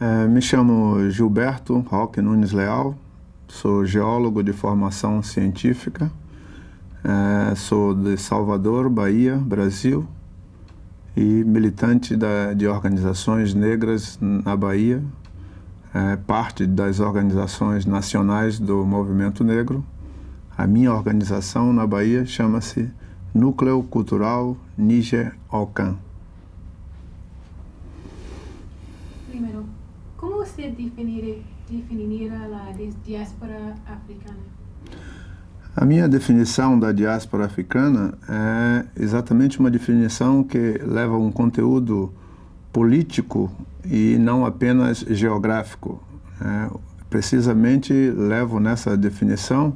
Me chamo Gilberto Roque Nunes Leal, sou geólogo de formação científica, sou de Salvador, Bahia, Brasil, e militante de organizações negras na Bahia, parte das organizações nacionais do Movimento Negro. A minha organização na Bahia chama-se Núcleo Cultural Níger Alcan. Primeiro, como você definiria a diáspora africana? A minha definição da diáspora africana é exatamente uma definição que leva um conteúdo político e não apenas geográfico. Precisamente levo nessa definição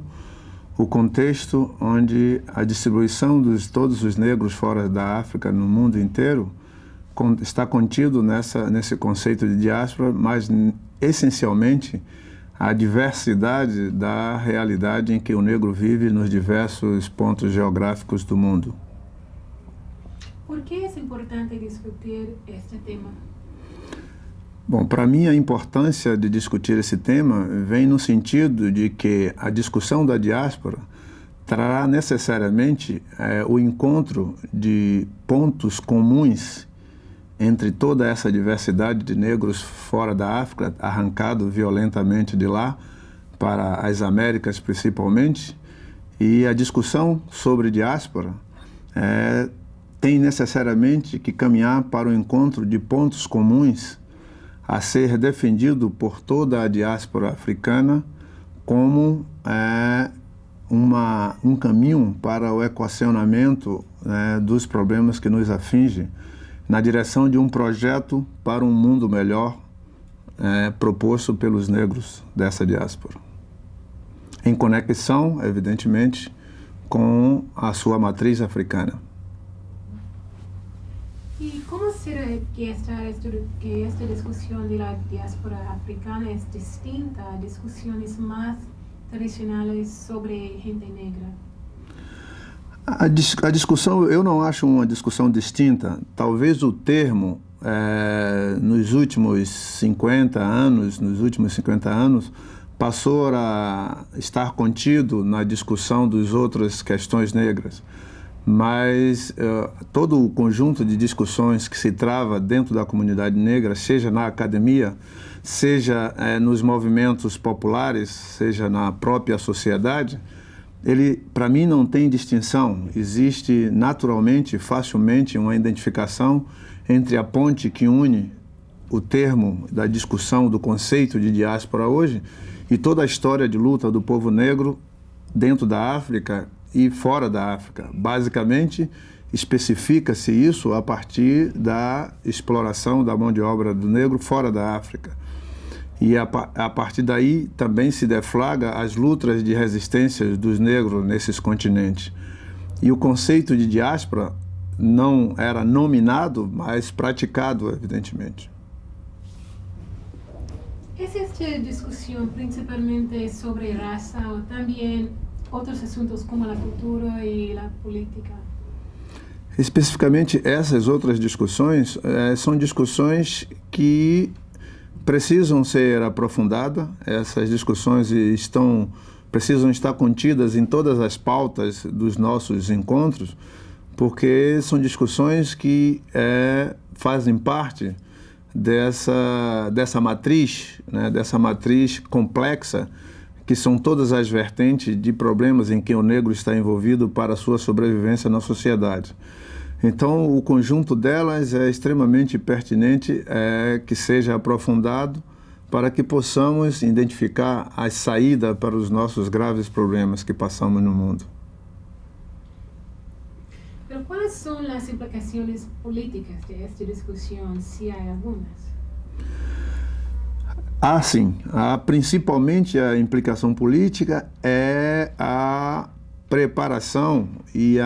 o contexto onde a distribuição de todos os negros fora da África no mundo inteiro está contido nesse conceito de diáspora, mas essencialmente a diversidade da realidade em que o negro vive nos diversos pontos geográficos do mundo. Por que é importante discutir este tema? Bom, para mim a importância de discutir esse tema vem no sentido de que a discussão da diáspora trará necessariamente o encontro de pontos comuns entre toda essa diversidade de negros fora da África, arrancado violentamente de lá para as Américas principalmente, e a discussão sobre diáspora tem necessariamente que caminhar para o encontro de pontos comuns a ser defendido por toda a diáspora africana como um caminho para o equacionamento dos problemas que nos afligem, na direção de um projeto para um mundo melhor proposto pelos negros dessa diáspora. Em conexão, evidentemente, com a sua matriz africana. E como será que esta discussão da diáspora africana é distinta a discussões mais tradicionais sobre gente negra? A discussão, eu não acho uma discussão distinta. Talvez o termo, nos últimos 50 anos, passou a estar contido na discussão das outras questões negras. Mas todo o conjunto de discussões que se trava dentro da comunidade negra, seja na academia, seja nos movimentos populares, seja na própria sociedade, ele, para mim, não tem distinção. Existe naturalmente, facilmente, uma identificação entre a ponte que une o termo da discussão do conceito de diáspora hoje e toda a história de luta do povo negro dentro da África e fora da África. Basicamente, especifica-se isso a partir da exploração da mão de obra do negro fora da África. E a partir daí também se deflagra as lutas de resistência dos negros nesses continentes. E o conceito de diáspora não era nominado, mas praticado, evidentemente. Esta discussão principalmente sobre raça ou também outros assuntos como a cultura e a política? Especificamente essas outras discussões são discussões que precisam ser aprofundadas. Essas discussões precisam estar contidas em todas as pautas dos nossos encontros, porque são discussões que fazem parte dessa matriz, dessa matriz complexa, que são todas as vertentes de problemas em que o negro está envolvido para a sua sobrevivência na sociedade. Então, o conjunto delas é extremamente pertinente que seja aprofundado para que possamos identificar a saída para os nossos graves problemas que passamos no mundo. Mas quais são as implicações políticas desta discussão, se há algumas? Sim. Principalmente a implicação política é a preparação e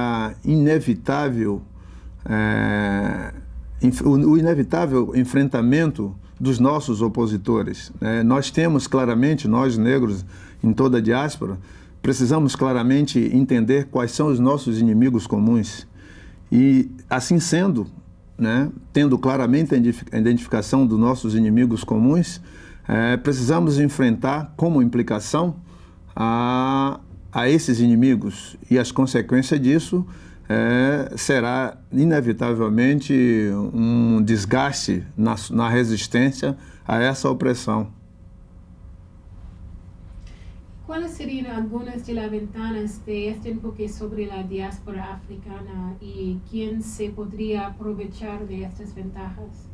o inevitável enfrentamento dos nossos opositores. Nós temos claramente, nós negros em toda a diáspora, precisamos claramente entender quais são os nossos inimigos comuns. E, assim sendo, né, tendo claramente a identificação dos nossos inimigos comuns, precisamos enfrentar como implicação a esses inimigos, e as consequências disso será inevitavelmente um desgaste na resistência a essa opressão. ¿Cuáles serían algunas de las ventanas de este enfoque sobre la diáspora africana y quién se podría aprovechar de estas ventajas?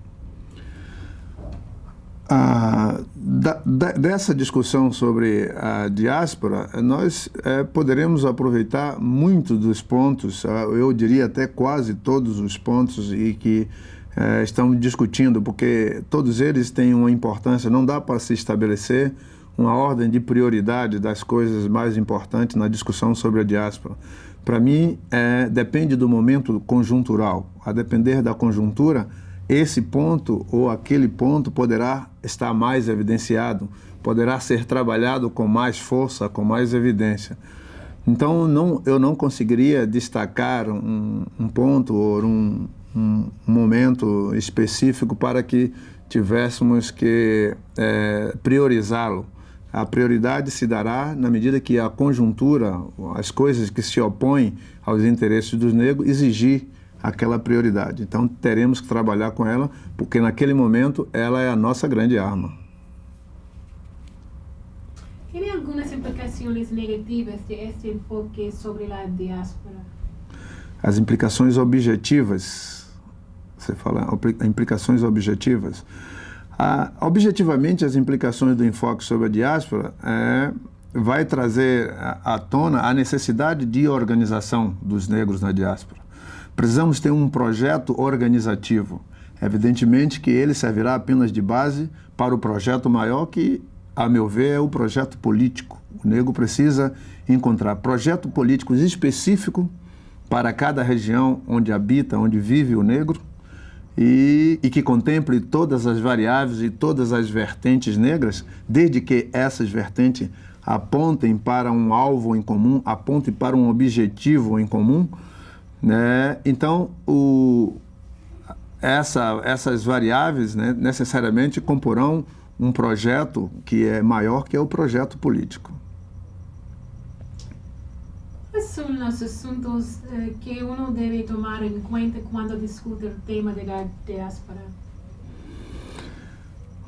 Dessa discussão sobre a diáspora, nós poderemos aproveitar muito dos pontos, eu diria até quase todos os pontos e que estamos discutindo, porque todos eles têm uma importância, não dá para se estabelecer uma ordem de prioridade das coisas mais importantes na discussão sobre a diáspora. Para mim, depende do momento conjuntural. A depender da conjuntura, esse ponto ou aquele ponto poderá estar mais evidenciado, poderá ser trabalhado com mais força, com mais evidência. Então, eu não conseguiria destacar um ponto ou um momento específico para que tivéssemos que priorizá-lo. A prioridade se dará na medida que a conjuntura, as coisas que se opõem aos interesses dos negros, exigir aquela prioridade. Então, teremos que trabalhar com ela, porque naquele momento ela é a nossa grande arma. ¿Tiene algunas implicaciones negativas de este enfoque sobre la diáspora? As implicações objetivas, você fala, implicações objetivas. Objetivamente, as implicações do enfoque sobre a diáspora vai trazer à tona a necessidade de organização dos negros na diáspora. Precisamos ter um projeto organizativo. Evidentemente que ele servirá apenas de base para o projeto maior que, a meu ver, é o projeto político. O negro precisa encontrar projetos políticos específicos para cada região onde habita, onde vive o negro, e que contemple todas as variáveis e todas as vertentes negras, desde que essas vertentes apontem para um alvo em comum, apontem para um objetivo em comum, né? Então, essas variáveis, né, necessariamente comporão um projeto que é maior, que é o projeto político. ¿Cuáles son los asuntos que uno debe tomar en cuenta cuando discute el tema de la diáspora?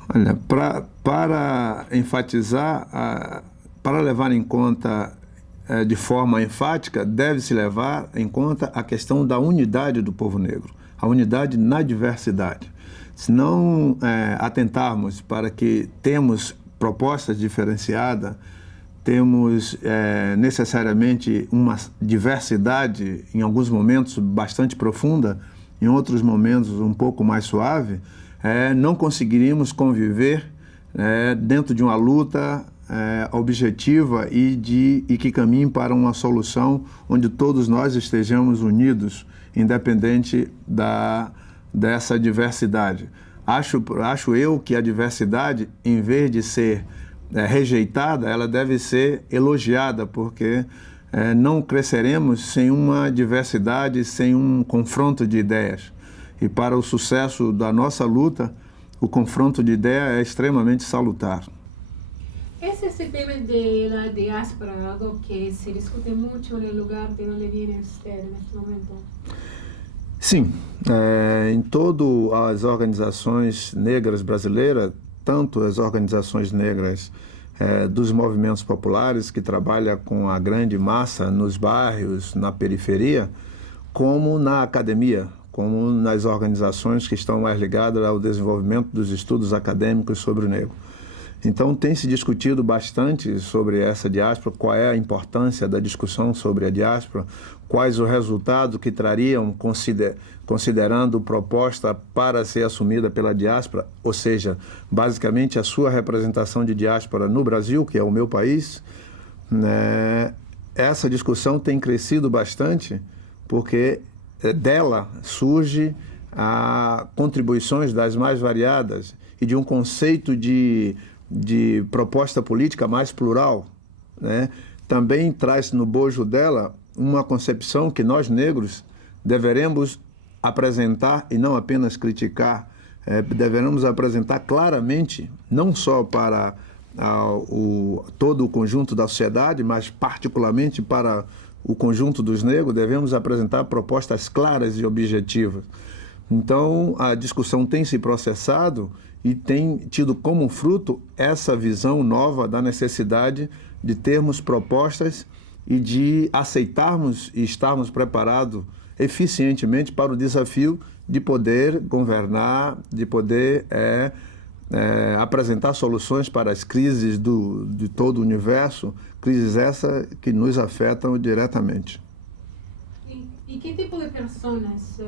Olha, para enfatizar, para levar em conta de forma enfática, deve-se levar em conta a questão da unidade do povo negro, a unidade na diversidade. Se não atentarmos para que temos propostas diferenciadas, temos necessariamente uma diversidade, em alguns momentos bastante profunda, em outros momentos um pouco mais suave, não conseguiríamos conviver dentro de uma luta objetiva e que caminhe para uma solução onde todos nós estejamos unidos, independente dessa diversidade. Acho eu que a diversidade, em vez de ser rejeitada, ela deve ser elogiada, porque não cresceremos sem uma diversidade, sem um confronto de ideias. E para o sucesso da nossa luta, o confronto de ideias é extremamente salutar. ¿Es este tema de la diáspora algo que se discute mucho en el lugar de donde viene usted en este momento? Sim, em todas as organizações negras brasileiras, tanto as organizações negras dos movimentos populares, que trabalham com a grande massa nos bairros, na periferia, como na academia, como nas organizações que estão mais ligadas ao desenvolvimento dos estudos acadêmicos sobre o negro. Então, tem se discutido bastante sobre essa diáspora, qual é a importância da discussão sobre a diáspora, quais os resultados que trariam, considerando proposta para ser assumida pela diáspora, ou seja, basicamente a sua representação de diáspora no Brasil, que é o meu país, né? Essa discussão tem crescido bastante, porque dela surge contribuições das mais variadas e de um conceito de proposta política mais plural, né? Também traz no bojo dela uma concepção que nós negros deveremos apresentar e não apenas criticar, deveremos apresentar claramente, não só para todo o conjunto da sociedade, mas particularmente para o conjunto dos negros, devemos apresentar propostas claras e objetivas. Então, a discussão tem se processado e tem tido como fruto essa visão nova da necessidade de termos propostas e de aceitarmos e estarmos preparados eficientemente para o desafio de poder governar, de poder apresentar soluções para as crises de todo o universo, crises essas que nos afetam diretamente. ¿Y qué tipo de personas,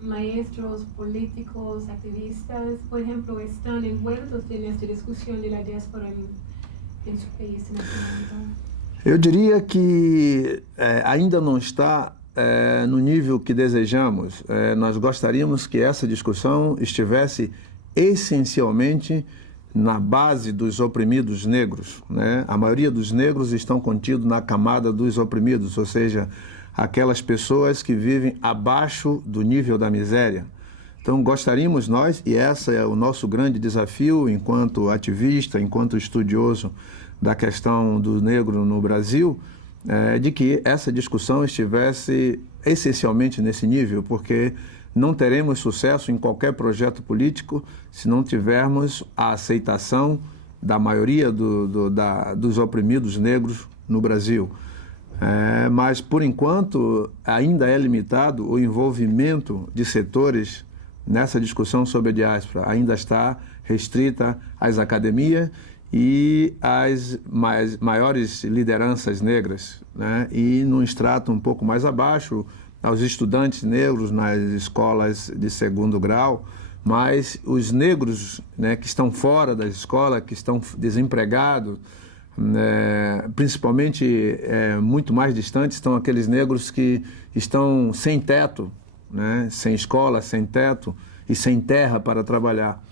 maestros, políticos, activistas, por ejemplo, están envueltos en esta discusión de la diáspora en su país en este momento? Eu diria que ainda não está no nível que desejamos. Nós gostaríamos que essa discussão estivesse essencialmente na base dos oprimidos negros, né? A maioria dos negros estão contidos na camada dos oprimidos, ou seja, aquelas pessoas que vivem abaixo do nível da miséria. Então, gostaríamos nós, e esse é o nosso grande desafio enquanto ativista, enquanto estudioso da questão do negro no Brasil, de que essa discussão estivesse essencialmente nesse nível, porque não teremos sucesso em qualquer projeto político se não tivermos a aceitação da maioria dos oprimidos negros no Brasil. Mas, por enquanto, ainda é limitado o envolvimento de setores nessa discussão sobre a diáspora. Ainda está restrita às academias e às maiores lideranças negras, né? E num extrato um pouco mais abaixo, aos estudantes negros nas escolas de segundo grau, mas os negros, né, que estão fora da escola, que estão desempregados, principalmente muito mais distantes, estão aqueles negros que estão sem teto, né, sem escola, sem teto e sem terra para trabalhar.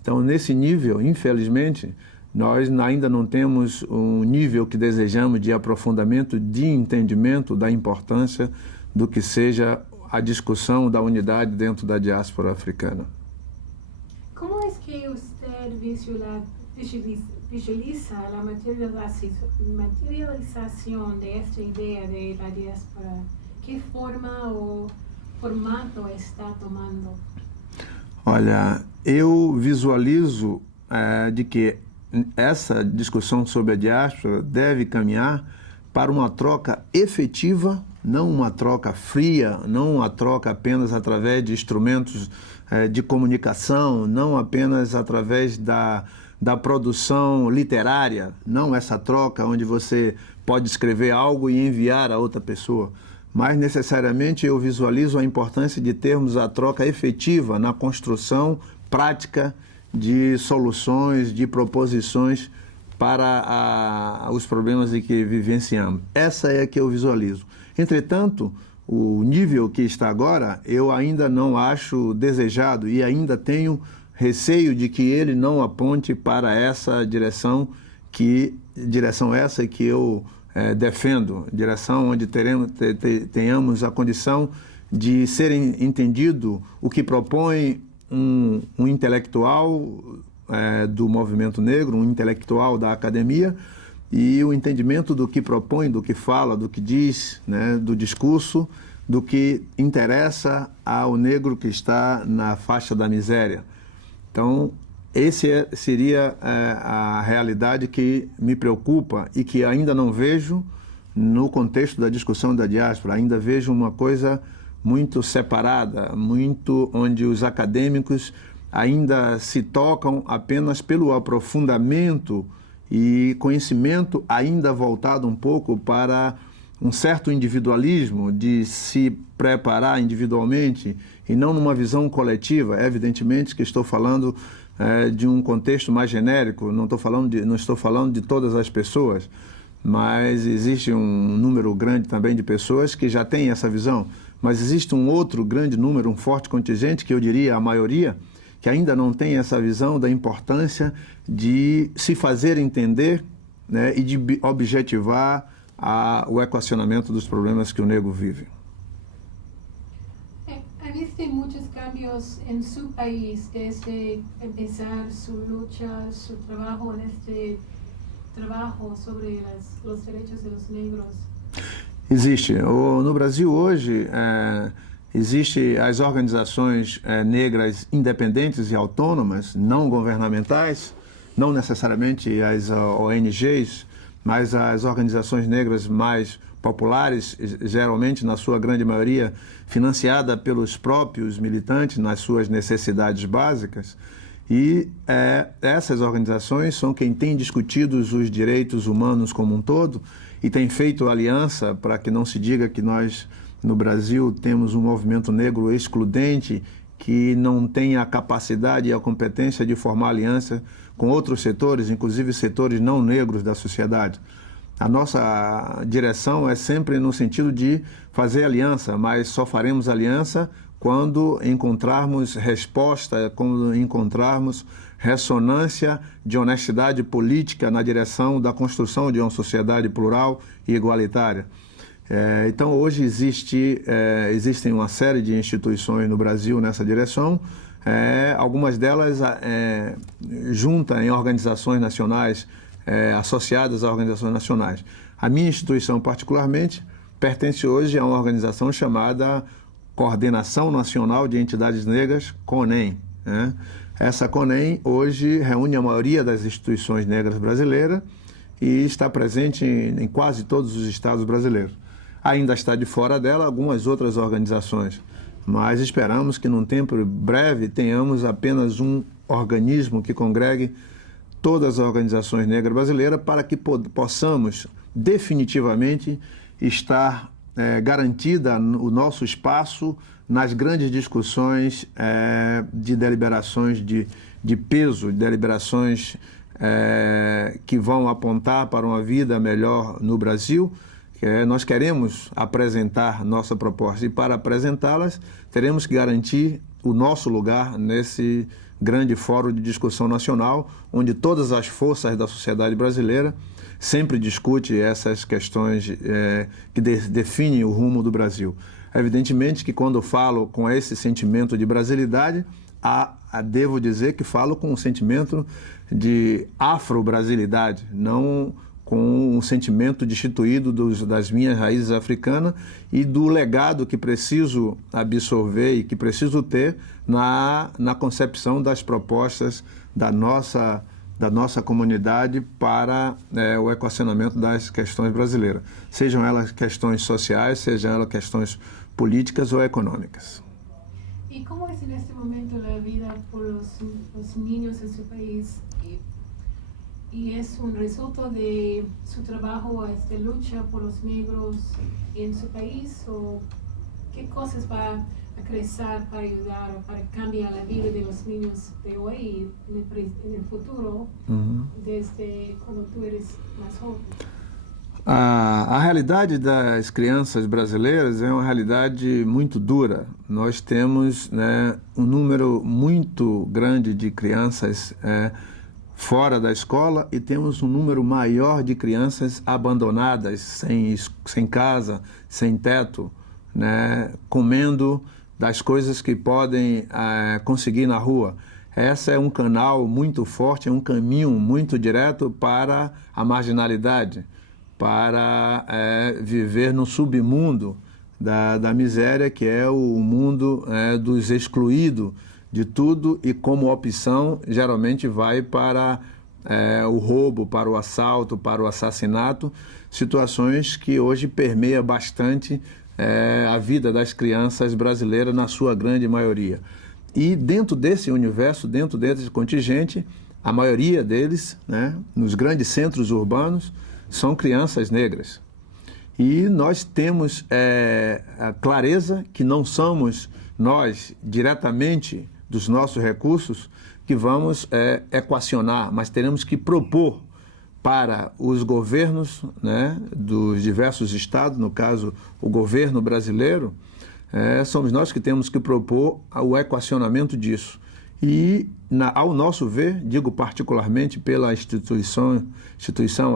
Então, nesse nível, infelizmente, nós ainda não temos um nível que desejamos de aprofundamento, de entendimento da importância do que seja a discussão da unidade dentro da diáspora africana. Como é que você visualiza a materialização desta ideia da diáspora? Que forma ou formato está tomando? Olha, eu visualizo de que essa discussão sobre a diáspora deve caminhar para uma troca efetiva, não uma troca fria, não uma troca apenas através de instrumentos de comunicação, não apenas através da produção literária, não essa troca onde você pode escrever algo e enviar a outra pessoa, mas necessariamente eu visualizo a importância de termos a troca efetiva na construção prática de soluções, de proposições para os problemas em que vivenciamos. Essa é a que eu visualizo. Entretanto, o nível que está agora, eu ainda não acho desejado e ainda tenho receio de que ele não aponte para essa direção essa que eu defendo, direção onde tenhamos a condição de ser entendido o que propõe um intelectual do movimento negro, um intelectual da academia, e o entendimento do que propõe, do que fala, do que diz, né, do discurso, do que interessa ao negro que está na faixa da miséria. Então, seria a realidade que me preocupa e que ainda não vejo no contexto da discussão da diáspora. Ainda vejo uma coisa muito separada, muito onde os acadêmicos ainda se tocam apenas pelo aprofundamento e conhecimento ainda voltado um pouco para um certo individualismo de se preparar individualmente e não numa visão coletiva. Evidentemente que estou falando de um contexto mais genérico, não estou falando de todas as pessoas, mas existe um número grande também de pessoas que já têm essa visão, mas existe um outro grande número, um forte contingente, que eu diria a maioria, que ainda não tem essa visão da importância de se fazer entender, né, e de objetivar o equacionamento dos problemas que o negro vive. Existem cambios en su país desde empezar su lucha, su trabajo en este trabajo sobre los derechos de los negros? Existe. No Brasil hoje, existe as organizações negras independentes e autônomas, não governamentais, não necessariamente as ONGs, mas as organizações negras mais populares, geralmente, na sua grande maioria, financiada pelos próprios militantes nas suas necessidades básicas. E essas organizações são quem tem discutido os direitos humanos como um todo e tem feito aliança para que não se diga que nós, no Brasil, temos um movimento negro excludente que não tem a capacidade e a competência de formar aliança com outros setores, inclusive setores não negros da sociedade. A nossa direção é sempre no sentido de fazer aliança, mas só faremos aliança quando encontrarmos resposta, quando encontrarmos ressonância de honestidade política na direção da construção de uma sociedade plural e igualitária. Então, hoje existem uma série de instituições no Brasil nessa direção, algumas delas juntas em organizações nacionais, associadas a organizações nacionais. A minha instituição, particularmente, pertence hoje a uma organização chamada Coordenação Nacional de Entidades Negras, CONEM. Essa CONEM hoje reúne a maioria das instituições negras brasileiras e está presente em quase todos os estados brasileiros. Ainda está de fora dela algumas outras organizações, mas esperamos que num tempo breve tenhamos apenas um organismo que congregue todas as organizações negras brasileiras para que possamos definitivamente estar garantida o nosso espaço nas grandes discussões de deliberações de peso, deliberações que vão apontar para uma vida melhor no Brasil. Nós queremos apresentar nossa proposta e para apresentá-las teremos que garantir o nosso lugar nesse grande fórum de discussão nacional, onde todas as forças da sociedade brasileira sempre discutem essas questões que definem o rumo do Brasil. Evidentemente que quando eu falo com esse sentimento de brasilidade, devo dizer que falo com um sentimento de afro-brasilidade, não com um sentimento destituído das minhas raízes africanas e do legado que preciso absorver e que preciso ter na concepção das propostas da nossa comunidade para o equacionamento das questões brasileiras, sejam elas questões sociais, sejam elas questões políticas ou econômicas. E como é neste momento a vida por os niños em seu país? Y es un resultado de su trabajo, lucha por los negros en su país, o qué cosas va a crecer para ayudar o para cambiar la vida de los niños de hoy en el futuro, desde cuando tú eres más joven? A realidade das crianças brasileiras é uma realidade muito dura. Nós temos um número muito grande de crianças fora da escola e temos um número maior de crianças abandonadas, sem casa, sem teto, comendo das coisas que podem conseguir na rua. Esse é um canal muito forte, é um caminho muito direto para a marginalidade, para viver no submundo da miséria, que é o mundo dos excluídos de tudo e como opção geralmente vai para o roubo, para o assalto, para o assassinato, situações que hoje permeiam bastante a vida das crianças brasileiras na sua grande maioria. E dentro desse universo, dentro desse contingente, a maioria deles, nos grandes centros urbanos, são crianças negras. E nós temos a clareza que não somos nós diretamente dos nossos recursos que vamos equacionar, mas teremos que propor para os governos dos diversos estados, no caso o governo brasileiro, somos nós que temos que propor o equacionamento disso. E, ao nosso ver, digo particularmente pela instituição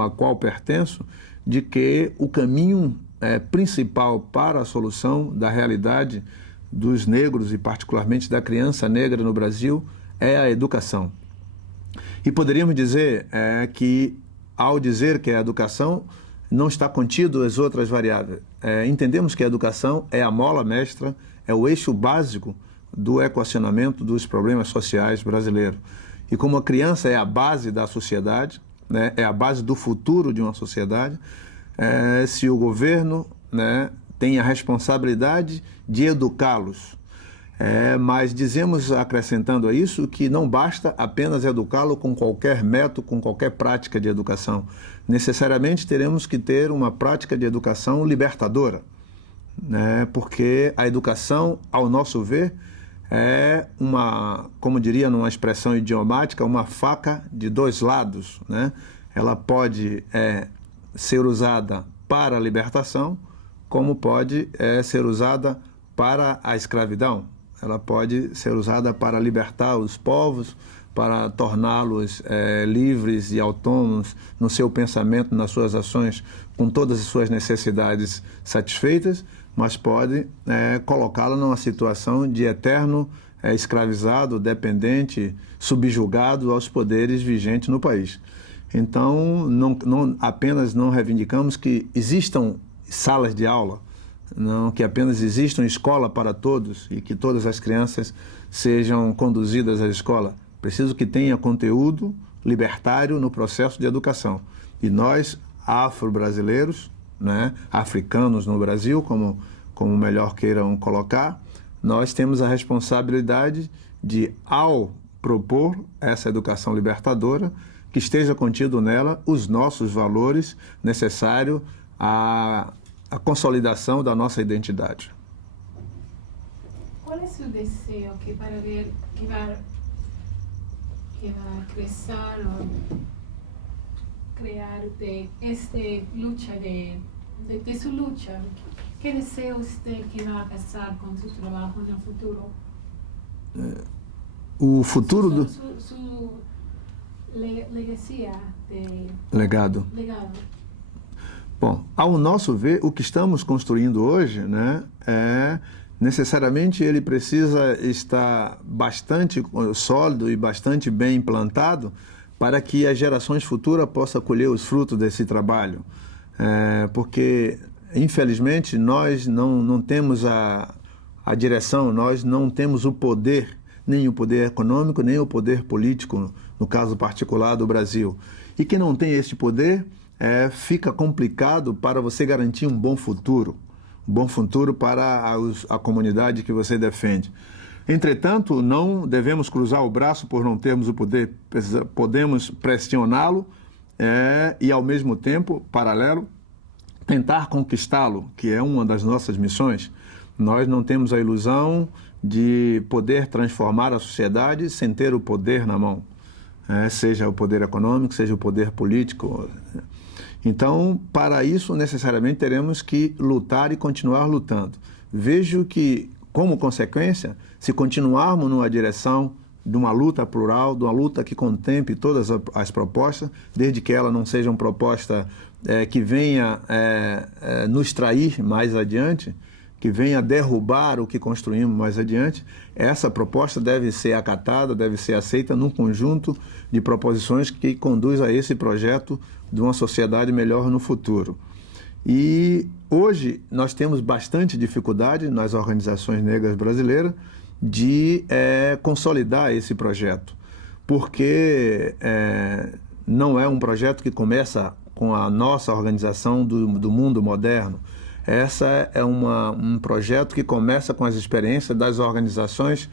a qual pertenço, de que o caminho principal para a solução da realidade dos negros e particularmente da criança negra no Brasil é a educação. E poderíamos dizer que, ao dizer que é a educação, não está contido as outras variáveis. Entendemos que a educação é a mola mestra, é o eixo básico do equacionamento dos problemas sociais brasileiros. E como a criança é a base da sociedade, né, é a base do futuro de uma sociedade, se o governo, né, tem a responsabilidade de educá-los. Mas dizemos, acrescentando a isso, que não basta apenas educá-lo com qualquer método, com qualquer prática de educação. Necessariamente teremos que ter uma prática de educação libertadora, né? Porque a educação, ao nosso ver, é uma, como diria numa expressão idiomática, uma faca de dois lados, né? Ela pode ser usada para a libertação, como pode ser usada para a escravidão. Ela pode ser usada para libertar os povos, para torná-los livres e autônomos no seu pensamento, nas suas ações, com todas as suas necessidades satisfeitas, mas pode colocá-la numa situação de eterno escravizado, dependente, subjugado aos poderes vigentes no país. Então, não apenas não reivindicamos que existam salas de aula, não que apenas exista uma escola para todos e que todas as crianças sejam conduzidas à escola. Preciso que tenha conteúdo libertário no processo de educação. E nós, afro-brasileiros, né, africanos no Brasil, como melhor queiram colocar, nós temos a responsabilidade de, ao propor essa educação libertadora, que esteja contido nela os nossos valores necessários à consolidação da nossa identidade. Qual é o seu desejo que para ver que vai crescer ou criar de esta luta de sua luta? Que deseja você que vai passar com seu trabalho no futuro? O futuro do sua legacia de legado. Bom, ao nosso ver, o que estamos construindo hoje, né, necessariamente ele precisa estar bastante sólido e bastante bem implantado para que as gerações futuras possam colher os frutos desse trabalho. Porque, infelizmente, nós não temos a direção, nós não temos o poder, nem o poder econômico, nem o poder político, no caso particular do Brasil. E quem não tem este poder, fica complicado para você garantir um bom futuro para a comunidade que você defende. Entretanto, não devemos cruzar o braço por não termos o poder, podemos pressioná-lo e, ao mesmo tempo, paralelo, tentar conquistá-lo, que é uma das nossas missões. Nós não temos a ilusão de poder transformar a sociedade sem ter o poder na mão, seja o poder econômico, seja o poder político. Então, para isso, necessariamente teremos que lutar e continuar lutando. Vejo que, como consequência, se continuarmos numa direção de uma luta plural, de uma luta que contemple todas as propostas, desde que ela não seja uma proposta que venha nos trair mais adiante, que venha derrubar o que construímos mais adiante, essa proposta deve ser acatada, deve ser aceita num conjunto de proposições que conduz a esse projeto de uma sociedade melhor no futuro. E hoje nós temos bastante dificuldade nas organizações negras brasileiras de consolidar esse projeto, porque não é um projeto que começa com a nossa organização do mundo moderno. Essa é um projeto que começa com as experiências das organizações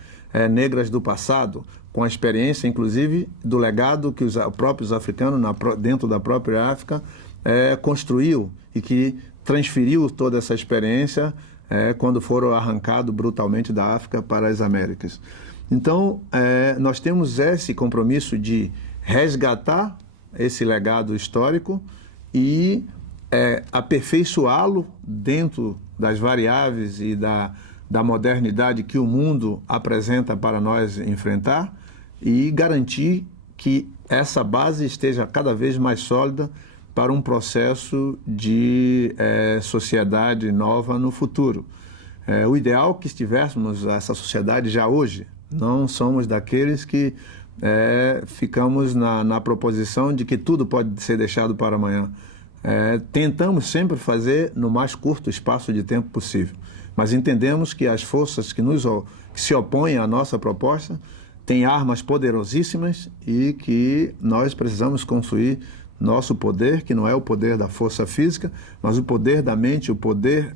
negras do passado, com a experiência, inclusive, do legado que os próprios africanos, dentro da própria África, construiu e que transferiu toda essa experiência quando foram arrancados brutalmente da África para as Américas. Então, nós temos esse compromisso de resgatar esse legado histórico e aperfeiçoá-lo dentro das variáveis e da modernidade que o mundo apresenta para nós enfrentar e garantir que essa base esteja cada vez mais sólida para um processo de sociedade nova no futuro. o ideal é que estivéssemos essa sociedade já hoje. Não somos daqueles que ficamos na proposição de que tudo pode ser deixado para amanhã. Tentamos sempre fazer no mais curto espaço de tempo possível, mas entendemos que as forças que se opõem à nossa proposta têm armas poderosíssimas e que nós precisamos construir nosso poder, que não é o poder da força física, mas o poder da mente, o poder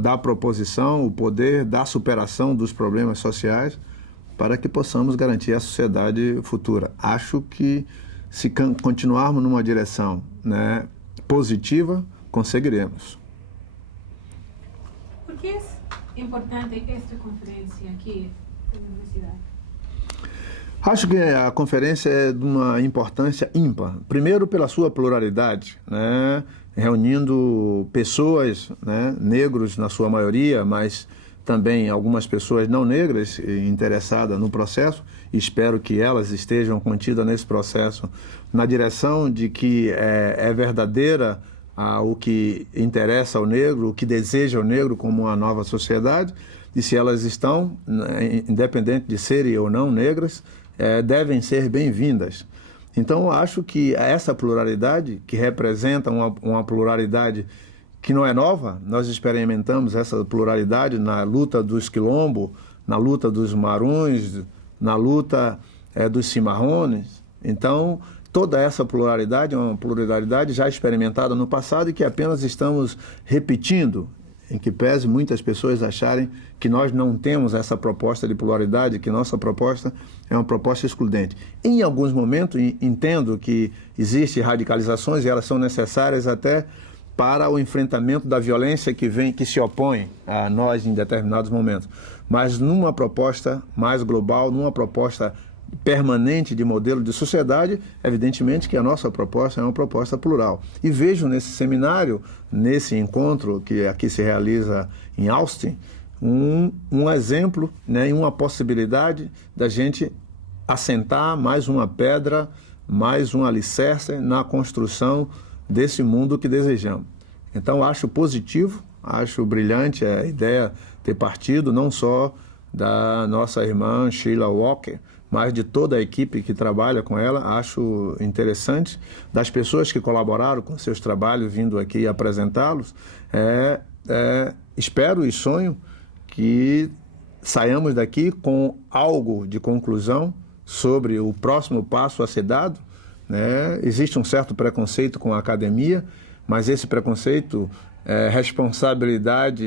da proposição, o poder da superação dos problemas sociais, para que possamos garantir a sociedade futura. Acho que se continuarmos numa direção, positiva, conseguiremos. Por que é importante esta conferência aqui na universidade? Acho que a conferência é de uma importância ímpar. Primeiro, pela sua pluralidade, reunindo pessoas, negros na sua maioria, mas também algumas pessoas não negras interessadas no processo. Espero que elas estejam contidas nesse processo na direção de que é verdadeira o que interessa ao negro, o que deseja o negro como uma nova sociedade, e se elas estão, independente de serem ou não negras, devem ser bem-vindas. Então, acho que essa pluralidade, que representa uma pluralidade que não é nova, nós experimentamos essa pluralidade na luta dos quilombos, na luta dos maruns, na luta dos cimarrones. Então, toda essa pluralidade é uma pluralidade já experimentada no passado e que apenas estamos repetindo, em que pese muitas pessoas acharem que nós não temos essa proposta de pluralidade, que nossa proposta é uma proposta excludente. Em alguns momentos, entendo que existem radicalizações e elas são necessárias até para o enfrentamento da violência que se opõe a nós em determinados momentos. Mas numa proposta mais global, numa proposta permanente de modelo de sociedade, evidentemente que a nossa proposta é uma proposta plural. E vejo nesse seminário, nesse encontro que aqui se realiza em Austin, um exemplo, e uma possibilidade da gente assentar mais uma pedra, mais um alicerce na construção desse mundo que desejamos. Então, acho positivo, acho brilhante a ideia ter partido, não só da nossa irmã Sheila Walker, mas de toda a equipe que trabalha com ela. Acho interessante, das pessoas que colaboraram com seus trabalhos, vindo aqui apresentá-los. Espero e sonho que saiamos daqui com algo de conclusão sobre o próximo passo a ser dado. Existe um certo preconceito com a academia, mas esse preconceito é responsabilidade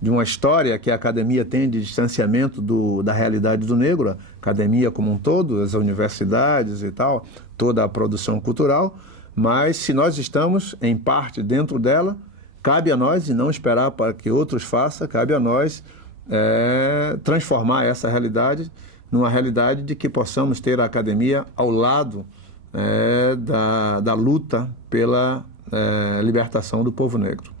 de uma história que a academia tem de distanciamento da realidade do negro, a academia como um todo, as universidades e tal, toda a produção cultural, mas se nós estamos em parte dentro dela, cabe a nós, e não esperar para que outros façam, cabe a nós transformar essa realidade numa realidade de que possamos ter a academia ao lado da luta pela libertação do povo negro.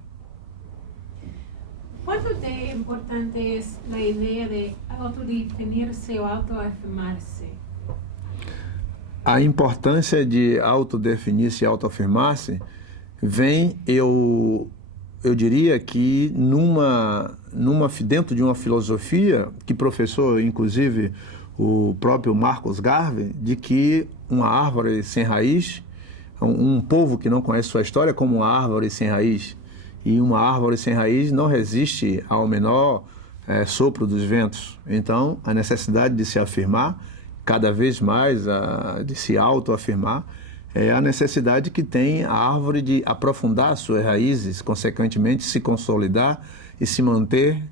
Quanto de importante é a ideia de autodefinir-se ou autoafirmar-se? A importância de autodefinir-se e autoafirmar-se vem, eu diria que dentro de uma filosofia que professou, inclusive, o próprio Marcus Garvey, de que uma árvore sem raiz, um povo que não conhece sua história, é como uma árvore sem raiz. E uma árvore sem raiz não resiste ao menor sopro dos ventos. Então, a necessidade de se afirmar, cada vez mais de se autoafirmar, é a necessidade que tem a árvore de aprofundar suas raízes, consequentemente se consolidar e se manter,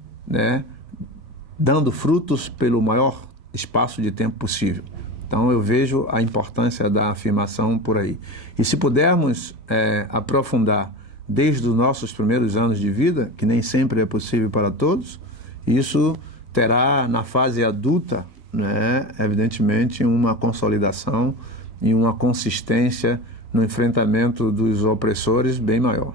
dando frutos pelo maior espaço de tempo possível. Então, eu vejo a importância da afirmação por aí. E se pudermos aprofundar desde os nossos primeiros anos de vida, que nem sempre é possível para todos, isso terá na fase adulta, evidentemente, uma consolidação e uma consistência no enfrentamento dos opressores bem maior.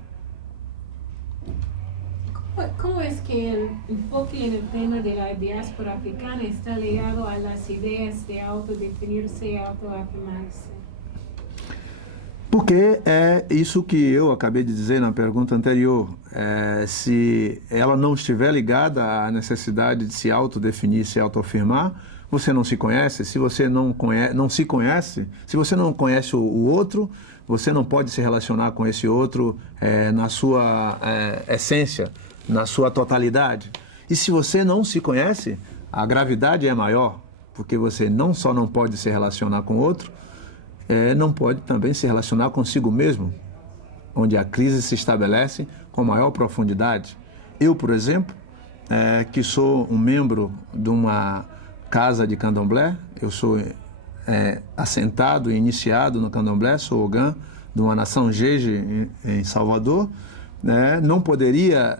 ¿Cómo es que el enfoque en el tema de la diáspora africana está ligado a las ideas de autodefinirse y autoafirmarse? Porque é isso que eu acabei de dizer na pergunta anterior. Se ela não estiver ligada à necessidade de se autodefinir, se autoafirmar, você não se conhece. Se você não se conhece, se você não conhece o outro, você não pode se relacionar com esse outro na sua essência, na sua totalidade. E se você não se conhece, a gravidade é maior, porque você não só não pode se relacionar com o outro, não pode também se relacionar consigo mesmo, onde a crise se estabelece com maior profundidade. Eu, por exemplo, que sou um membro de uma casa de candomblé, eu sou assentado e iniciado no candomblé, sou ogã de uma nação Jeje em Salvador, não poderia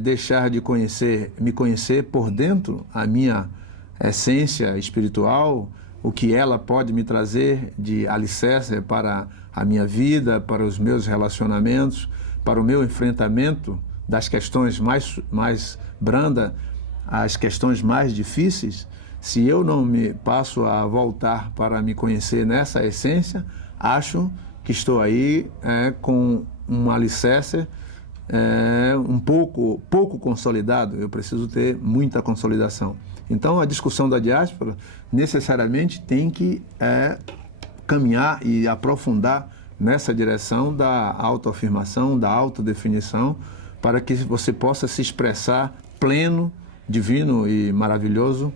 deixar de me conhecer por dentro, a minha essência espiritual, o que ela pode me trazer de alicerce para a minha vida, para os meus relacionamentos, para o meu enfrentamento das questões mais brandas às questões mais difíceis. Se eu não me passo a voltar para me conhecer nessa essência, acho que estou aí com um alicerce um pouco consolidado. Eu preciso ter muita consolidação. Então, a discussão da diáspora necessariamente tem que caminhar e aprofundar nessa direção da autoafirmação, da autodefinição, para que você possa se expressar pleno, divino e maravilhoso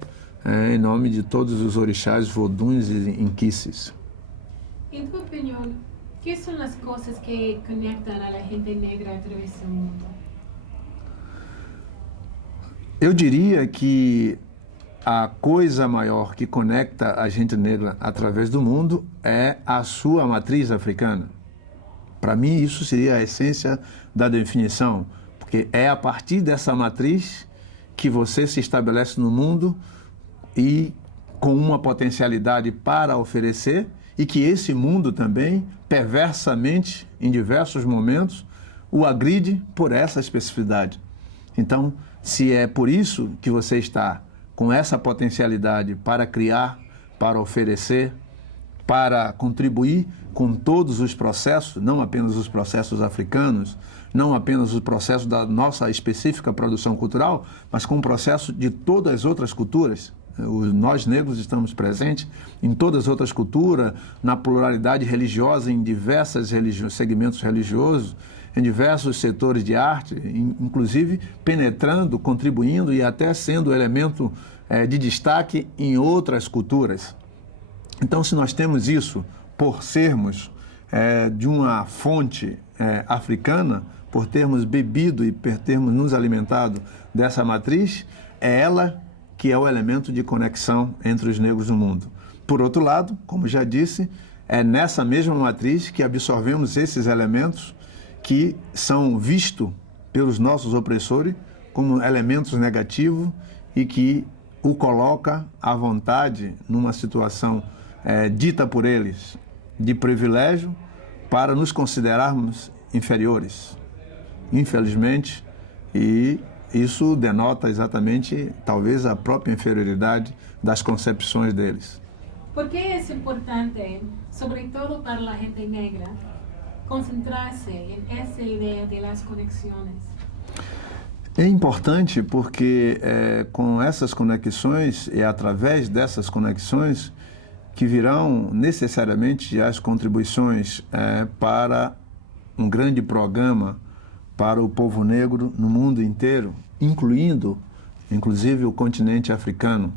em nome de todos os orixás, voduns e inquices. Em tua opinião, que são as coisas que conectam a gente negra através do mundo? Eu diria que a coisa maior que conecta a gente negra através do mundo é a sua matriz africana. Para mim, isso seria a essência da definição, porque é a partir dessa matriz que você se estabelece no mundo e com uma potencialidade para oferecer, e que esse mundo também, perversamente, em diversos momentos, o agride por essa especificidade. Então, se é por isso que você está com essa potencialidade para criar, para oferecer, para contribuir com todos os processos, não apenas os processos africanos, não apenas os processos da nossa específica produção cultural, mas com o processo de todas as outras culturas. Nós negros estamos presentes em todas as outras culturas, na pluralidade religiosa, em diversos segmentos religiosos, em diversos setores de arte, inclusive penetrando, contribuindo e até sendo elemento de destaque em outras culturas. Então, se nós temos isso por sermos de uma fonte africana, por termos bebido e por termos nos alimentado dessa matriz, é ela que é o elemento de conexão entre os negros no mundo. Por outro lado, como já disse, é nessa mesma matriz que absorvemos esses elementos que são vistos pelos nossos opressores como elementos negativos e que o coloca à vontade numa situação dita por eles de privilégio para nos considerarmos inferiores. Infelizmente, e isso denota exatamente, talvez, a própria inferioridade das concepções deles. Por que é importante, sobretudo para a gente negra, concentrar-se em essa ideia das conexões? É importante porque com essas conexões e através dessas conexões que virão necessariamente as contribuições para um grande programa para o povo negro no mundo inteiro, inclusive o continente africano.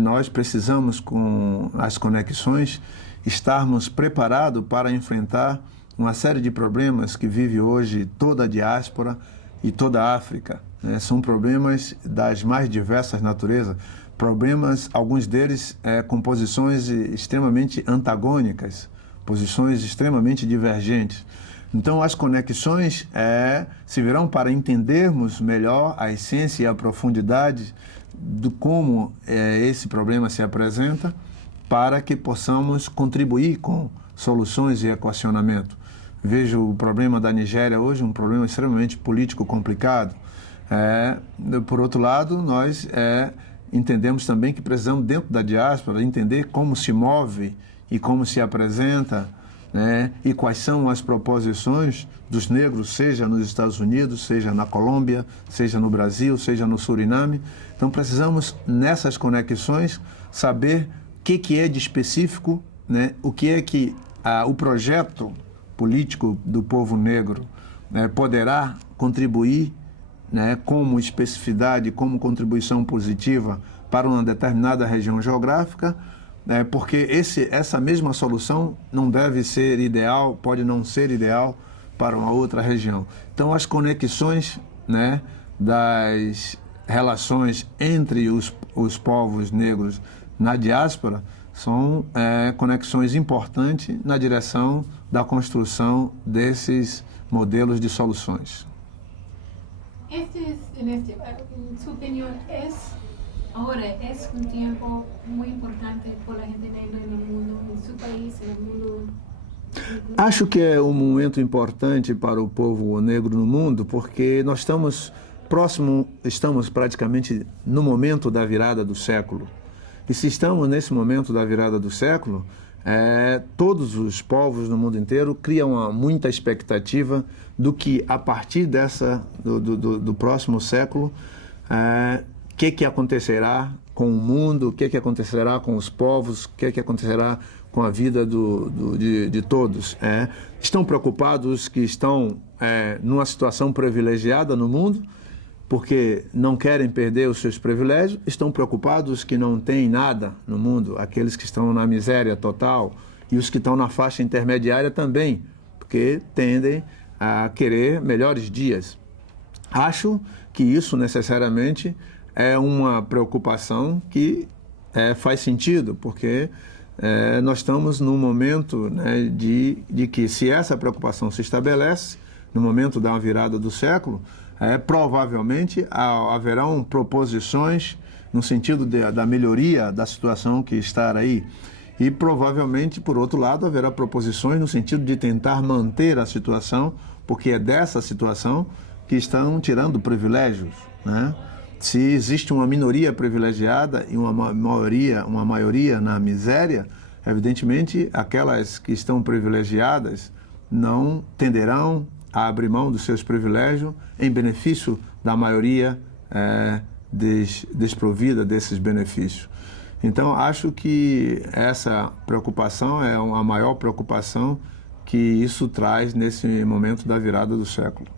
Nós precisamos, com as conexões, estarmos preparados para enfrentar uma série de problemas que vive hoje toda a diáspora e toda a África. São problemas das mais diversas naturezas, problemas, alguns deles com posições extremamente antagônicas, posições extremamente divergentes. Então, as conexões servirão para entendermos melhor a essência e a profundidade de como esse problema se apresenta, para que possamos contribuir com soluções e equacionamento. Vejo o problema da Nigéria hoje um problema extremamente político complicado. Por outro lado, nós entendemos também que precisamos, dentro da diáspora, entender como se move e como se apresenta né? E quais são as proposições dos negros, seja nos Estados Unidos, seja na Colômbia, seja no Brasil, seja no Suriname. Então precisamos, nessas conexões, saber o que é de específico, né? O que é que o projeto político do povo negro, né, poderá contribuir, né, como especificidade, como contribuição positiva para uma determinada região geográfica, né, porque essa mesma solução não deve ser ideal, pode não ser ideal para uma outra região. Então, as conexões, né, das relações entre os povos negros na diáspora são conexões importantes na direção da construção desses modelos de soluções. En su opinión, ahora es un tiempo muy importante por la gente negra en el mundo, en su país, en el mundo. Acho que é um momento importante para o povo negro no mundo, porque nós estamos praticamente no momento da virada do século. E se estamos nesse momento da virada do século, todos os povos no mundo inteiro criam muita expectativa do que, a partir do próximo século, que acontecerá com o mundo, o que acontecerá com os povos, o que acontecerá com a vida de todos. Estão preocupados que estão numa situação privilegiada no mundo, porque não querem perder os seus privilégios, estão preocupados que não têm nada no mundo, aqueles que estão na miséria total e os que estão na faixa intermediária também, porque tendem a querer melhores dias. Acho que isso necessariamente é uma preocupação que faz sentido, porque nós estamos num momento, né, de que, se essa preocupação se estabelece, no momento da virada do século, provavelmente haverão proposições no sentido da melhoria da situação que está aí. E provavelmente, por outro lado, haverá proposições no sentido de tentar manter a situação, porque é dessa situação que estão tirando privilégios, né? Se existe uma minoria privilegiada e uma maioria na miséria, evidentemente aquelas que estão privilegiadas não tenderão a abrir mão dos seus privilégios em benefício da maioria desprovida desses benefícios. Então, acho que essa preocupação é a maior preocupação que isso traz nesse momento da virada do século.